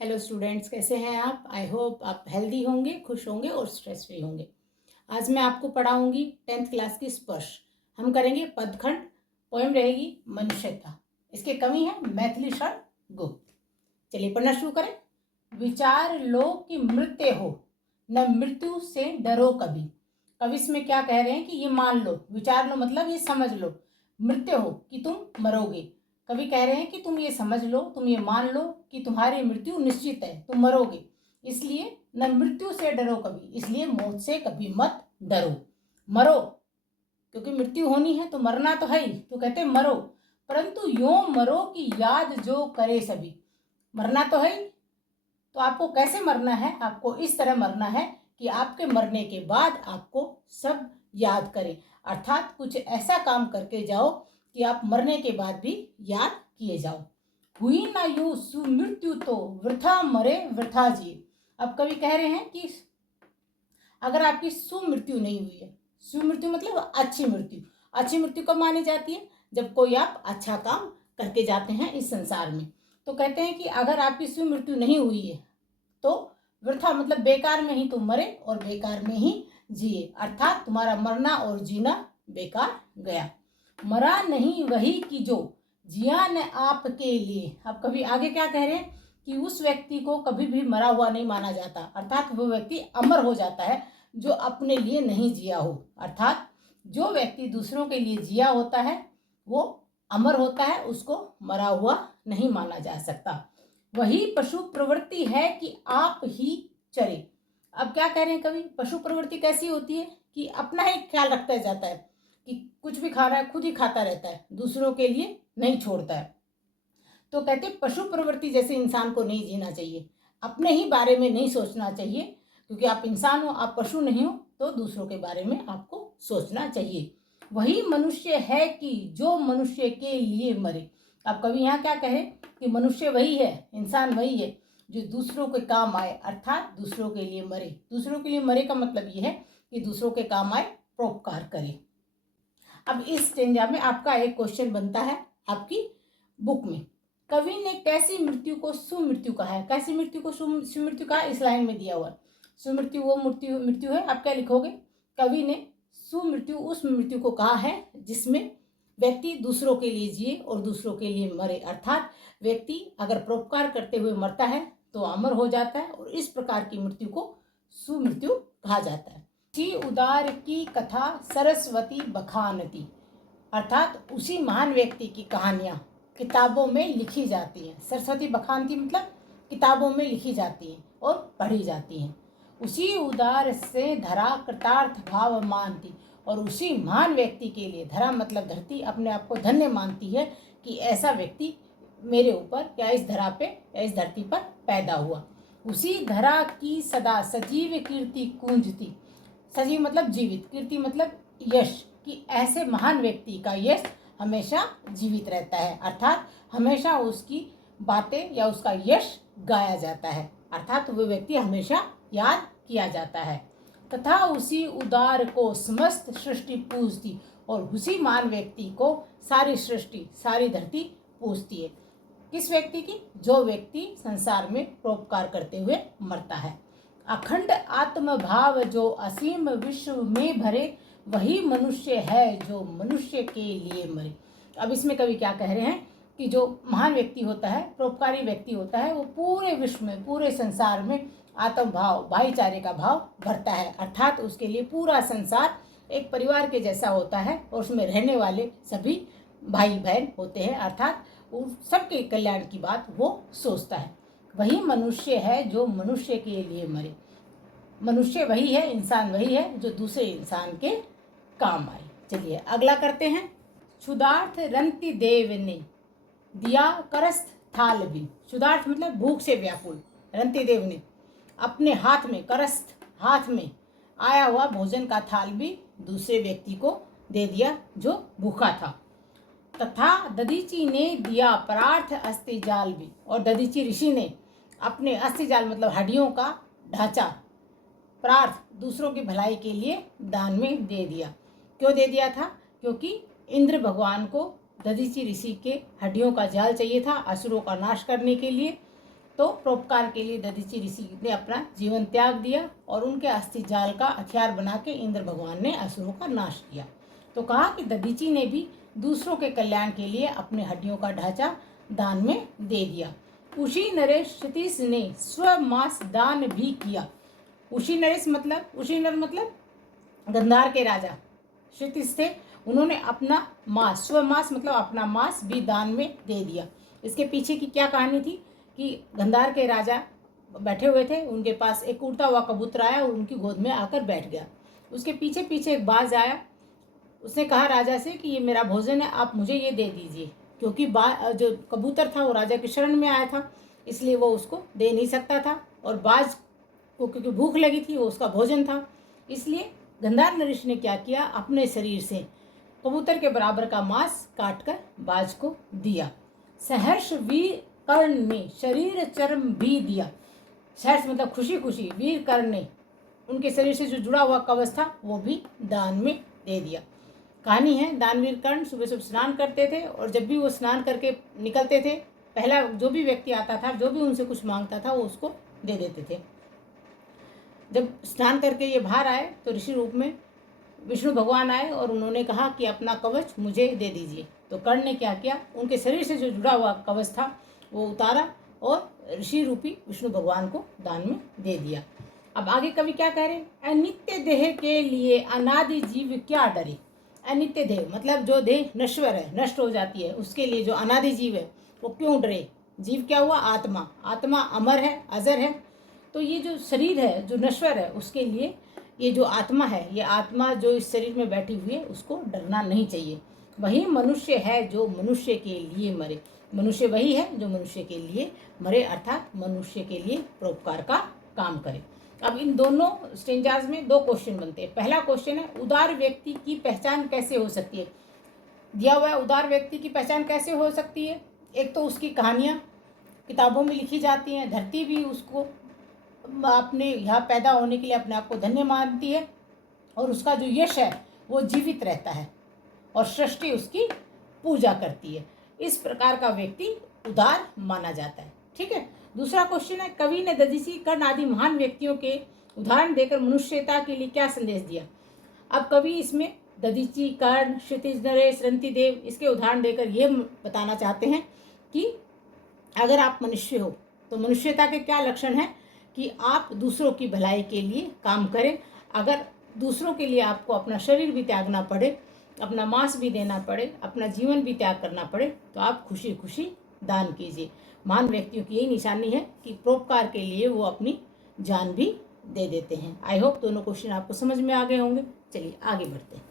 Hello students, कैसे हैं आप? आई होप आप हेल्दी होंगे, खुश होंगे और स्ट्रेस फ्री होंगे। आज मैं आपको पढ़ाऊंगी 10th क्लास की स्पर्श। हम करेंगे पदखंड। पोएम रहेगी मनुष्यता। इसके कवि हैं मैथिली शरण गुप्त। चलिए पढ़ना शुरू करें। विचार लो कि मृत्यु हो, न मृत्यु से डरो कभी। कवि इसमें क्या कह रहे हैं कि ये मान लो, विचार लो मतलब ये समझ लो, मृत्यु हो कि तुम मरोगे। कवि कह रहे हैं कि तुम ये समझ लो, तुम ये मान लो कि तुम्हारी मृत्यु निश्चित है, तुम मरोगे। इसलिए न मृत्यु से डरो कभी, इसलिए मौत से कभी मत डरो। मरो, क्योंकि मृत्यु होनी है तो मरना तो है ही, तो कहते मरो, परंतु यो मरो कि याद जो करे सभी। मरना तो है ही, तो आपको कैसे मरना है? आपको इस तरह मरना है कि आपके मरने के बाद आपको सब याद करें, अर्थात कुछ ऐसा काम करके जाओ कि आप मरने के बाद भी याद किए जाओ। हुई ना यू सुमृत्यु तो वृथा मरे वृथा जिए। अब कवि कह रहे हैं कि अगर आपकी सुमृत्यु नहीं हुई है, सुमृत्यु मतलब अच्छी मृत्यु। अच्छी मृत्यु कब मानी जाती है? जब कोई आप अच्छा काम करके जाते हैं इस संसार में। तो कहते हैं कि अगर आपकी सुमृत्यु नहीं हुई है तो वृथा मतलब बेकार में ही तुम मरे और बेकार में ही जिए, अर्थात तुम्हारा मरना और जीना बेकार गया। मरा नहीं वही कि जो जिया न आपके लिए। अब कभी आगे क्या कह रहे हैं कि उस व्यक्ति को कभी भी मरा हुआ नहीं माना जाता, अर्थात वो व्यक्ति अमर हो जाता है जो अपने लिए नहीं जिया हो। अर्थात जो व्यक्ति दूसरों के लिए जिया होता है वो अमर होता है, उसको मरा हुआ नहीं माना जा सकता। वही पशु प्रवृत्ति है कि आप ही चरे। अब क्या कह रहे हैं कवि? पशु प्रवृत्ति कैसी होती है कि अपना ही ख्याल रखता जाता है, कि कुछ भी खा रहा है खुद ही खाता रहता है, दूसरों के लिए नहीं छोड़ता है। तो कहते पशु प्रवृत्ति जैसे इंसान को नहीं जीना चाहिए, अपने ही बारे में नहीं सोचना चाहिए, क्योंकि आप इंसान हो, आप पशु नहीं हो, तो दूसरों के बारे में आपको सोचना चाहिए। वही मनुष्य है कि जो मनुष्य के लिए मरे। अब कवि यहाँ क्या कहे कि मनुष्य वही है, इंसान वही है जो दूसरों के काम आए, अर्थात दूसरों के लिए मरे। दूसरों के लिए मरे का मतलब ये है कि दूसरों के काम आए, परोपकार करे। अब इस स्टेंजा में आपका एक क्वेश्चन बनता है आपकी बुक में। कवि ने कैसी मृत्यु को सुमृत्यु कहा है? कैसी मृत्यु को सुमृत्यु कहा? इस लाइन में दिया हुआ है। सुमृत्यु वो मृत्यु है। आप क्या लिखोगे? कवि ने सुमृत्यु उस मृत्यु को कहा है जिसमें व्यक्ति दूसरों के लिए जिए और दूसरों के लिए मरे, अर्थात व्यक्ति अगर परोपकार करते हुए मरता है तो अमर हो जाता है, और इस प्रकार की मृत्यु को सुमृत्यु कहा जाता है। उसी उदार की कथा सरस्वती बखानती, अर्थात उसी महान व्यक्ति की कहानियां किताबों में लिखी जाती हैं। सरस्वती बखानती मतलब किताबों में लिखी जाती हैं और पढ़ी जाती हैं। उसी उदार से धरा कृतार्थ भाव मानती, और उसी महान व्यक्ति के लिए, धरा मतलब धरती, अपने आप को धन्य मानती है कि ऐसा व्यक्ति मेरे ऊपर या इस धरा पे या इस धरती पर पैदा हुआ। उसी धरा की सदा सजीव कीर्ति गूंजती। सजीव मतलब जीवित, कीर्ति मतलब यश, कि ऐसे महान व्यक्ति का यश हमेशा जीवित रहता है, अर्थात हमेशा उसकी बातें या उसका यश गाया जाता है, अर्थात वो व्यक्ति हमेशा याद किया जाता है। तथा उसी उदार को समस्त सृष्टि पूजती, और उसी महान व्यक्ति को सारी सृष्टि, सारी धरती पूजती है। किस व्यक्ति की? जो व्यक्ति संसार में परोपकार करते हुए मरता है। अखंड आत्मभाव जो असीम विश्व में भरे, वही मनुष्य है जो मनुष्य के लिए मरे। अब इसमें कवि क्या कह रहे हैं कि जो महान व्यक्ति होता है, परोपकारी व्यक्ति होता है, वो पूरे विश्व में, पूरे संसार में आत्मभाव, भाईचारे का भाव भरता है, अर्थात उसके लिए पूरा संसार एक परिवार के जैसा होता है और उसमें रहने वाले सभी भाई बहन होते हैं, अर्थात सबके कल्याण की बात वो सोचता है। वही मनुष्य है जो मनुष्य के लिए मरे। मनुष्य वही है, इंसान वही है जो दूसरे इंसान के काम आए। चलिए अगला करते हैं। क्षुधार्थ रंति देव ने दिया करस्थ थाल भी। क्षुधार्थ मतलब भूख से व्याकुल। रंति देव ने अपने हाथ में, करस्थ हाथ में आया हुआ भोजन का थाल भी दूसरे व्यक्ति को दे दिया जो भूखा था। तथा दधीची ने दिया परार्थ अस्थि जाल भी, और दधीची ऋषि ने अपने अस्थि जाल मतलब हड्डियों का ढांचा, परार्थ दूसरों की भलाई के लिए दान में दे दिया। क्यों दे दिया था? क्योंकि इंद्र भगवान को दधीची ऋषि के हड्डियों का जाल चाहिए था असुरों का नाश करने के लिए। तो परोपकार के लिए दधीचि ऋषि ने अपना जीवन त्याग दिया और उनके अस्थि जाल का हथियार बना के इंद्र भगवान ने असुरों का नाश किया। तो कहा कि दधीचि ने भी दूसरों के कल्याण के लिए अपने हड्डियों का ढांचा दान में दे दिया। उसी नरेश क्षितिज ने स्वमास दान भी किया। उसी नरेश मतलब गंधार के राजा क्षितिज थे, उन्होंने अपना मांस, स्वमास मतलब अपना मांस भी दान में दे दिया। इसके पीछे की क्या कहानी थी कि गंधार के राजा बैठे हुए थे, उनके पास एक उड़ता हुआ कबूतर आया और उनकी गोद में आकर बैठ गया। उसके पीछे पीछे एक बाज आया, उसने कहा राजा से कि ये मेरा भोजन है, आप मुझे ये दे दीजिए। क्योंकि जो कबूतर था वो राजा की शरण में आया था, इसलिए वो उसको दे नहीं सकता था, और बाज को क्योंकि भूख लगी थी, वो उसका भोजन था। इसलिए गंधार नरेश ने क्या किया, अपने शरीर से कबूतर के बराबर का मांस काटकर बाज को दिया। सहर्ष वीर कर्ण ने शरीर चर्म भी दिया। सहर्ष मतलब खुशी खुशी, वीर कर्ण ने उनके शरीर से जो जुड़ा हुआ कवच था वो भी दान में दे दिया। कहानी है, दानवीर कर्ण सुबह सुबह स्नान करते थे, और जब भी वो स्नान करके निकलते थे, पहला जो भी व्यक्ति आता था, जो भी उनसे कुछ मांगता था, वो उसको दे देते थे। जब स्नान करके ये बाहर आए तो ऋषि रूप में विष्णु भगवान आए और उन्होंने कहा कि अपना कवच मुझे दे दीजिए। तो कर्ण ने क्या किया, उनके शरीर से जो जुड़ा हुआ कवच था वो उतारा और ऋषि रूपी विष्णु भगवान को दान में दे दिया। अब आगे कवि क्या कह रहे हैं, अनित्य देह के लिए अनादि जीव क्या डरे। अनित्य देह मतलब जो देह नश्वर है, नष्ट हो जाती है, उसके लिए जो अनादि जीव है वो क्यों डरे। जीव क्या हुआ, आत्मा। आत्मा अमर है, अजर है। तो ये जो शरीर है जो नश्वर है, उसके लिए ये जो आत्मा है, ये आत्मा जो इस शरीर में बैठी हुई है, उसको डरना नहीं चाहिए। वही मनुष्य है जो मनुष्य के लिए मरे। मनुष्य वही है जो मनुष्य के लिए मरे, अर्थात मनुष्य के लिए परोपकार का काम करे। अब इन दोनों स्टेंजाज में दो क्वेश्चन बनते हैं। पहला क्वेश्चन है, उदार व्यक्ति की पहचान कैसे हो सकती है। दिया हुआ है उदार व्यक्ति की पहचान कैसे हो सकती है। एक तो उसकी कहानियाँ किताबों में लिखी जाती हैं, धरती भी उसको अपने यहाँ पैदा होने के लिए अपने आप को धन्य मानती है, और उसका जो यश है वो जीवित रहता है, और सृष्टि उसकी पूजा करती है। इस प्रकार का व्यक्ति उदार माना जाता है। ठीक है। दूसरा क्वेश्चन है, कवि ने दधीचि, कर्ण आदि महान व्यक्तियों के उदाहरण देकर मनुष्यता के लिए क्या संदेश दिया। अब कवि इसमें दधीचि, कर्ण, क्षितिज नरेश, रंतिदेव, इसके उदाहरण देकर ये बताना चाहते हैं कि अगर आप मनुष्य हो तो मनुष्यता के क्या लक्षण हैं कि आप दूसरों की भलाई के लिए काम करें। अगर दूसरों के लिए आपको अपना शरीर भी त्यागना पड़े, अपना मांस भी देना पड़े, अपना जीवन भी त्याग करना पड़े, तो आप खुशी खुशी दान कीजिए। महान व्यक्तियों की यही निशानी है कि परोपकार के लिए वो अपनी जान भी दे देते हैं। आई होप दोनों क्वेश्चन आपको समझ में आ गए होंगे। चलिए आगे बढ़ते हैं।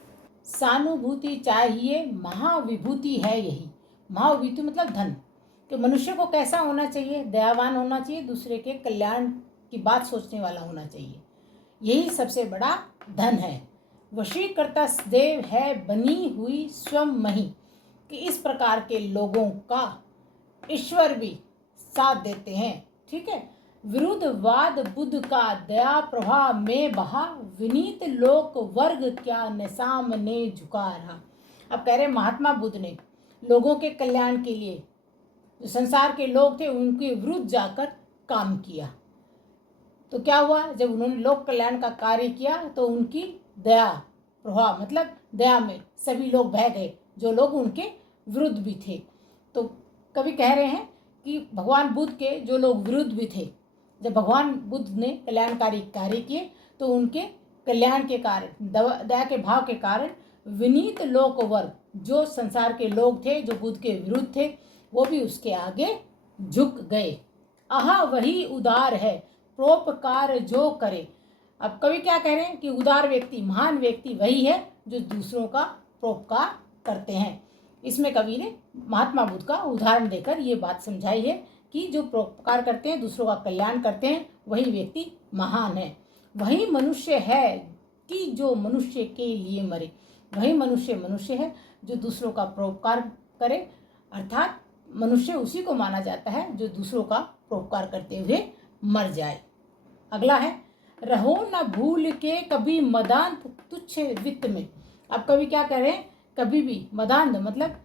सहानुभूति चाहिए, महाविभूति है यही। महाविभूति मतलब धन। कि मनुष्य को कैसा होना चाहिए, दयावान होना चाहिए, दूसरे के कल्याण की बात सोचने वाला होना चाहिए। यही सबसे बड़ा धन है। वशीकर्ता देव है बनी हुई स्वयं मही। कि इस प्रकार के लोगों का ईश्वर भी साथ देते हैं। ठीक है। विरुद्धवाद बुद्ध का दया प्रभा में बहा, विनीत लोक वर्ग क्या न सामने झुका रहा। अब कह रहे महात्मा बुद्ध ने लोगों के कल्याण के लिए जो संसार के लोग थे उनके विरुद्ध जाकर काम किया। तो क्या हुआ, जब उन्होंने लोक कल्याण का कार्य किया तो उनकी दया प्रभाव मतलब दया में सभी लोग बह गए जो लोग उनके विरुद्ध भी थे। तो कवि कह रहे हैं कि भगवान बुद्ध के जो लोग विरुद्ध भी थे, जब भगवान बुद्ध ने कल्याणकारी कार्य किए तो उनके कल्याण के कारण, दया के भाव के कारण विनीत लोक वर्ग जो संसार के लोग थे जो बुद्ध के विरुद्ध थे, वो भी उसके आगे झुक गए। आहा वही उदार है परोपकार जो करे। अब कवि क्या कह रहे हैं कि उदार व्यक्ति, महान व्यक्ति वही है जो दूसरों का परोपकार करते हैं। इसमें कवि ने महात्मा बुद्ध का उदाहरण देकर ये बात समझाई है कि जो परोपकार करते हैं, दूसरों का कल्याण करते हैं, वही व्यक्ति महान है। वही मनुष्य है कि जो मनुष्य के लिए मरे। वही मनुष्य है जो दूसरों का परोपकार करे, अर्थात मनुष्य उसी को माना जाता है जो दूसरों का परोपकार करते हुए मर जाए। अगला है, रहो न भूल के कभी मदांत तुच्छ वित्त में। अब कवि क्या कह रहे हैं, कभी भी मदांत मतलब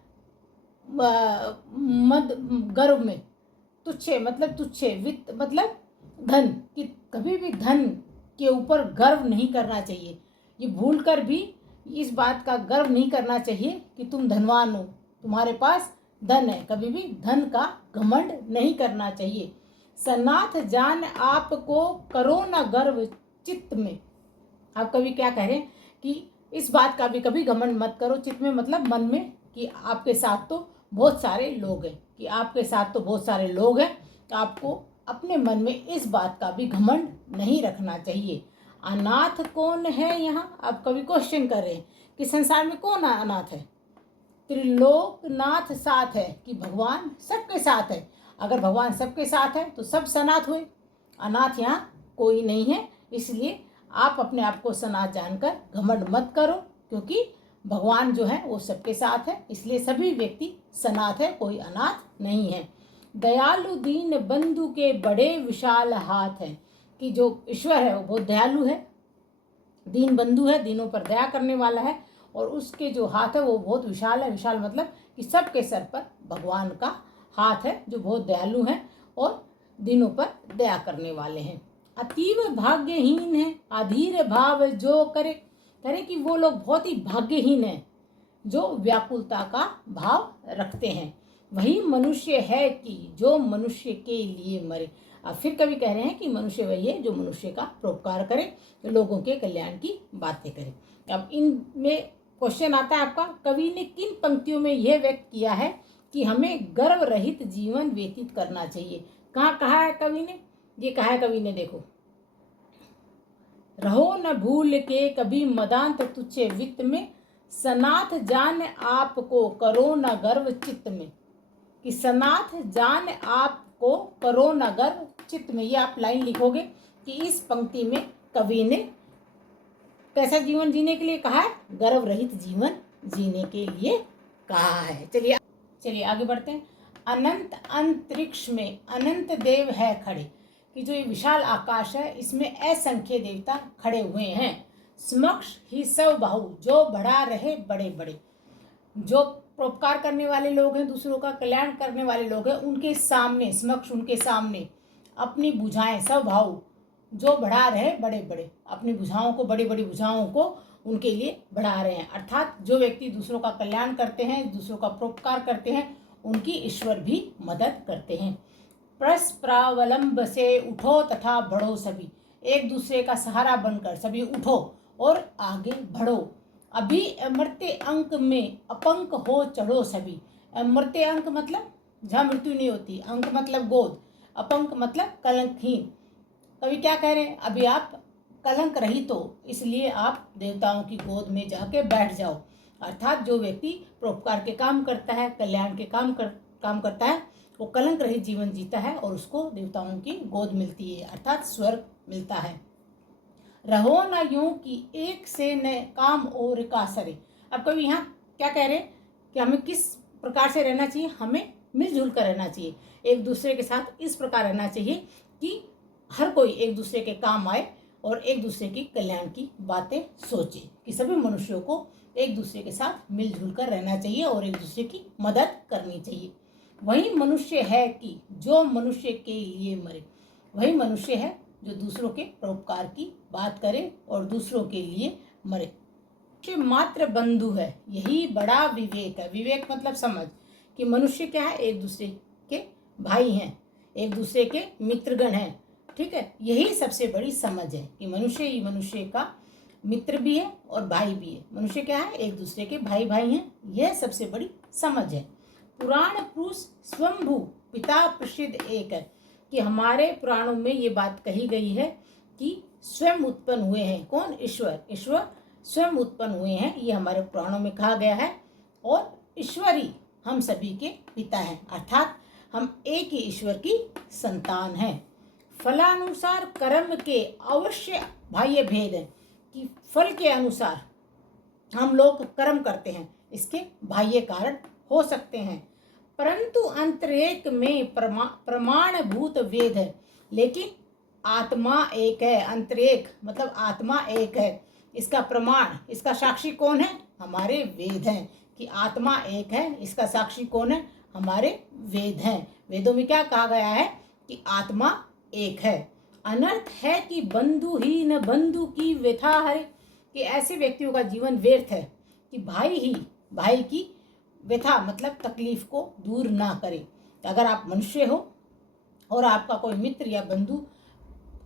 मद गर्व में, तुच्छे मतलब तुच्छे, वित्त मतलब धन, कि कभी भी धन के ऊपर गर्व नहीं करना चाहिए। ये भूल कर भी इस बात का गर्व नहीं करना चाहिए कि तुम धनवान हो, तुम्हारे पास धन है। कभी भी धन का घमंड नहीं करना चाहिए। सनाथ जान आपको करो न गर्व चित्त में। आप कभी क्या कह रहे हैं कि इस बात का भी कभी घमंड मत करो, चित्त में मतलब मन में, कि आपके साथ तो बहुत सारे लोग हैं, कि आपके साथ तो बहुत सारे लोग हैं, तो आपको अपने मन में इस बात का भी घमंड नहीं रखना चाहिए। अनाथ कौन है यहाँ? आप कभी क्वेश्चन कर रहे हैं कि संसार में कौन अनाथ है? त्रिलोकनाथ साथ है, कि भगवान सबके साथ है। अगर भगवान सबके साथ है तो सब सनाथ हुए, अनाथ यहाँ कोई नहीं है। इसलिए आप अपने आप को सनाथ जानकर घमंड मत करो, क्योंकि भगवान जो है वो सबके साथ है, इसलिए सभी व्यक्ति सनाथ है, कोई अनाथ नहीं है। दयालु दीन बंधु के बड़े विशाल हाथ हैं, कि जो ईश्वर है वो बहुत दयालु है, दीन बंधु है, दीनों पर दया करने वाला है, और उसके जो हाथ है वो बहुत विशाल है। विशाल मतलब कि सबके सर पर भगवान का हाथ है, जो बहुत दयालु है और दीनों पर दया करने वाले हैं। अतीव भाग्यहीन है अधीर भाव जो करे, करे कि वो लोग बहुत ही भाग्यहीन हैं जो व्याकुलता का भाव रखते हैं। वही मनुष्य है कि जो मनुष्य के लिए मरे। अब फिर कभी कह रहे हैं कि मनुष्य वही है जो मनुष्य का परोपकार करे, लोगों के कल्याण की बातें करे। अब इनमें क्वेश्चन आता है आपका, कवि ने किन पंक्तियों में यह व्यक्त किया है कि हमें गर्व रहित जीवन व्यतीत करना चाहिए? कहाँ कहा है कवि ने? ये कहा है कवि ने, देखो, रहो न भूल के कभी मदांत तुच्छे वित्त में, सनाथ जान आपको करो न गर्व चित्त में। कि सनाथ जान आपको करो न गर्व चित्त में। ये आप लाइन लिखोगे कि इस पंक्ति में कवि ने कैसा जीवन जीने के लिए कहा है? गर्व रहित जीवन जीने के लिए कहा है। चलिए आगे बढ़ते हैं। अनंत अंतरिक्ष में अनंत देव है खड़े, कि जो ये विशाल आकाश है इसमें असंख्य देवता खड़े हुए हैं। समक्ष ही सब बाहु, जो बढ़ा रहे बड़े बड़े, जो परोपकार करने वाले लोग हैं, दूसरों का कल्याण करने वाले लोग हैं, उनके सामने, समक्ष उनके सामने अपनी भुजाएं, सब भाव जो बढ़ा रहे बड़े बड़े, अपनी भुजाओं को, बड़ी बड़ी भुजाओं को उनके लिए बढ़ा रहे हैं। अर्थात जो व्यक्ति दूसरों का कल्याण करते हैं, दूसरों का परोपकार करते हैं, उनकी ईश्वर भी मदद करते हैं। प्रस्प्रावलंब से उठो तथा बढ़ो सभी, एक दूसरे का सहारा बनकर सभी उठो और आगे बढ़ो। अभी अमृत्य अंक में अपंक हो चढ़ो सभी। अमृत्य अंक मतलब जहाँ मृत्यु नहीं होती, अंक मतलब गोद, अपंक मतलब कलंकहीन। कवि क्या कह रहे हैं? अभी आप कलंक रहित हो, इसलिए आप देवताओं की गोद में जाके बैठ जाओ। अर्थात जो व्यक्ति परोपकार के काम करता है, कल्याण के काम करता है, वो कलंक रहित जीवन जीता है और उसको देवताओं की गोद मिलती है, अर्थात स्वर्ग मिलता है। रहो न यूं कि एक से न काम और का सरे। अब कभी यहाँ क्या कह रहे हैं कि हमें किस प्रकार से रहना चाहिए? हमें मिलजुल कर रहना चाहिए, एक दूसरे के साथ इस प्रकार रहना चाहिए कि हर कोई एक दूसरे के काम आए और एक दूसरे की कल्याण की बातें सोचे, कि सभी मनुष्यों को एक दूसरे के साथ मिलजुल कर रहना चाहिए और एक दूसरे की मदद करनी चाहिए। वही मनुष्य है कि जो मनुष्य के लिए मरे। वही मनुष्य है जो दूसरों के परोपकार की बात करे और दूसरों के लिए मरे। मात्र बंधु है, यही बड़ा विवेक है। विवेक मतलब समझ, कि मनुष्य क्या है? एक दूसरे के भाई हैं, एक दूसरे के मित्रगण हैं, ठीक है। यही सबसे बड़ी समझ है कि मनुष्य ही मनुष्य का मित्र भी है और भाई भी है। मनुष्य क्या है? एक दूसरे के भाई भाई हैं, यह सबसे बड़ी समझ है। पुराण पुरुष स्वयंभू पिता प्रसिद्ध एक है, कि हमारे पुराणों में ये बात कही गई है कि स्वयं उत्पन्न हुए हैं। कौन? ईश्वर। ईश्वर स्वयं उत्पन्न हुए हैं, ये हमारे पुराणों में कहा गया है। और ईश्वर ही हम सभी के पिता हैं, अर्थात हम एक ही ईश्वर की संतान हैं। फलानुसार कर्म के अवश्य बाह्य भेद है, कि फल के अनुसार हम लोग कर्म करते हैं, इसके बाह्य कारण हो सकते हैं, परंतु अंतरेक में प्रमाणभूत वेद है। लेकिन आत्मा एक है। अंतरेक मतलब आत्मा एक है, इसका प्रमाण, इसका साक्षी कौन है? हमारे वेद हैं, कि आत्मा एक है। इसका साक्षी कौन है? हमारे वेद हैं। वेदों में क्या कहा गया है कि आत्मा एक है। अनर्थ है कि बंधु ही न बंधु की व्यथा हरे, कि ऐसे व्यक्तियों का जीवन व्यर्थ है कि भाई ही भाई की व्यथा मतलब तकलीफ को दूर ना करे। तो अगर आप मनुष्य हो और आपका कोई मित्र या बंधु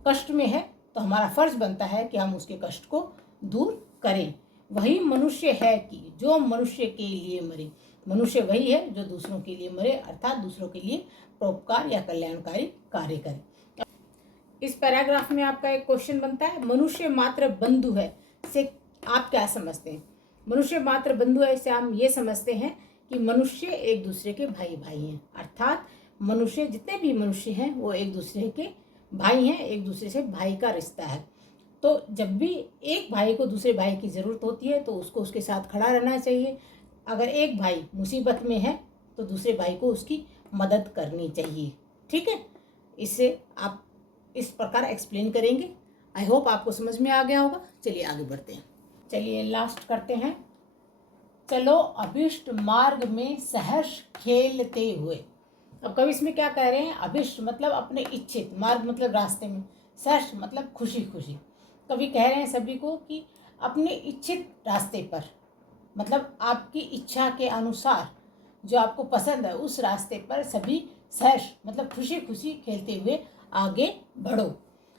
कष्ट में है तो हमारा फर्ज बनता है कि हम उसके कष्ट को दूर करें। वही मनुष्य है कि जो मनुष्य के लिए मरे। मनुष्य वही है जो दूसरों के लिए मरे, अर्थात दूसरों के लिए परोपकार या कल्याणकारी कार्य करे। इस पैराग्राफ में आपका एक क्वेश्चन बनता है, मनुष्य मात्र बंधु है से आप क्या समझते हैं? मनुष्य मात्र बंधु है से हम ये समझते हैं कि मनुष्य एक दूसरे के भाई भाई हैं, अर्थात मनुष्य जितने भी मनुष्य हैं वो एक दूसरे के भाई हैं, एक दूसरे से भाई का रिश्ता है। तो जब भी एक भाई को दूसरे भाई की ज़रूरत होती है तो उसको उसके साथ खड़ा रहना चाहिए। अगर एक भाई मुसीबत में है तो दूसरे भाई को उसकी मदद करनी चाहिए। ठीक है, इससे आप इस प्रकार एक्सप्लेन करेंगे। आई होप आपको समझ में आ गया होगा। चलिए आगे बढ़ते हैं। चलिए लास्ट करते हैं। चलो अभिष्ट मार्ग में सहर्ष खेलते हुए। अब कवि इसमें क्या कह रहे हैं? अभिष्ट मतलब अपने इच्छित, मार्ग मतलब रास्ते में, सहर्ष मतलब खुशी खुशी। कवि कह रहे हैं सभी को कि अपने इच्छित रास्ते पर, मतलब आपकी इच्छा के अनुसार जो आपको पसंद है उस रास्ते पर सभी सहर्ष मतलब खुशी खुशी खेलते हुए आगे बढ़ो।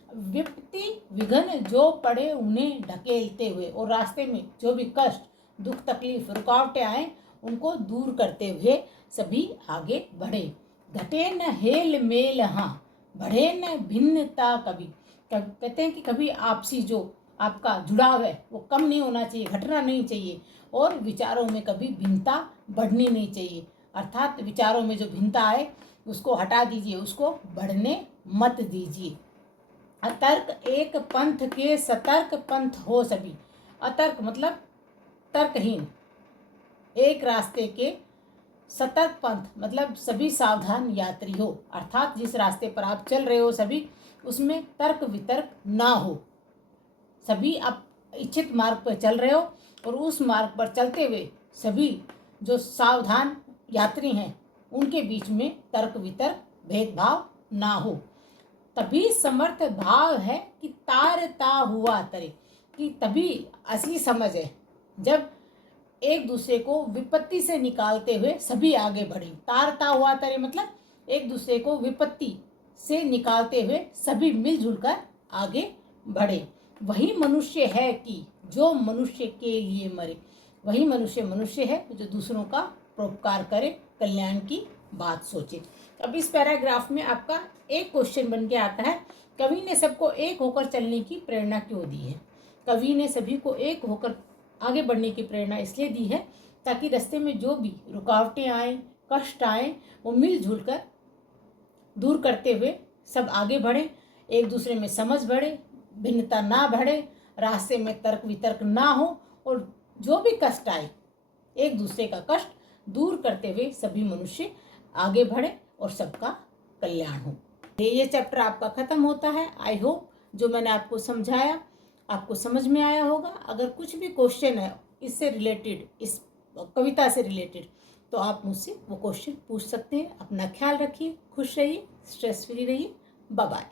विपत्ति विघ्न जो पड़े उन्हें ढकेलते हुए, और रास्ते में जो भी कष्ट दुख तकलीफ रुकावटें आए उनको दूर करते हुए सभी आगे बढ़े। घटे न हेल मेल हाँ, बढ़े न भिन्नता कभी। कहते हैं कि कभी आपसी जो आपका जुड़ाव है वो कम नहीं होना चाहिए, घटना नहीं चाहिए, और विचारों में कभी भिन्नता बढ़नी नहीं चाहिए। अर्थात विचारों में जो भिन्नता आए उसको हटा दीजिए, उसको बढ़ने मत दीजिए। अतर्क एक पंथ के सतर्क पंथ हो सभी। अतर्क मतलब तर्कहीन, एक रास्ते के सतर्क पंथ मतलब सभी सावधान यात्री हो, अर्थात जिस रास्ते पर आप चल रहे हो सभी उसमें तर्क वितर्क ना हो। सभी आप इच्छित मार्ग पर चल रहे हो और उस मार्ग पर चलते हुए सभी जो सावधान यात्री हैं उनके बीच में तर्क वितर्क भेदभाव ना हो। तभी समर्थ भाव है कि तारता हुआ तरे, कि तभी असली समझ है जब एक दूसरे को विपत्ति से निकालते हुए सभी आगे बढ़े। तारता हुआ तरे मतलब एक दूसरे को विपत्ति से निकालते हुए सभी मिलजुल कर आगे बढ़े। वही मनुष्य है कि जो मनुष्य के लिए मरे। वही मनुष्य है जो दूसरों का परोपकार करे, कल्याण की बात सोचे। अब इस पैराग्राफ में आपका एक क्वेश्चन बन के आता है, कवि ने सबको एक होकर चलने की प्रेरणा क्यों दी है? कवि ने सभी को एक होकर आगे बढ़ने की प्रेरणा इसलिए दी है ताकि रास्ते में जो भी रुकावटें आए, कष्ट आए, वो मिलजुल कर दूर करते हुए सब आगे बढ़े, एक दूसरे में समझ बढ़े, भिन्नता ना बढ़े, रास्ते में तर्क वितर्क ना हो, और जो भी कष्ट आए एक दूसरे का कष्ट दूर करते हुए सभी मनुष्य आगे बढ़े और सबका कल्याण हो। ये चैप्टर आपका खत्म होता है। आई होप जो मैंने आपको समझाया आपको समझ में आया होगा। अगर कुछ भी क्वेश्चन है इससे रिलेटेड, इस कविता से रिलेटेड, तो आप मुझसे वो क्वेश्चन पूछ सकते हैं। अपना ख्याल रखिए, खुश रहिए, स्ट्रेस फ्री रहिए। Bye bye.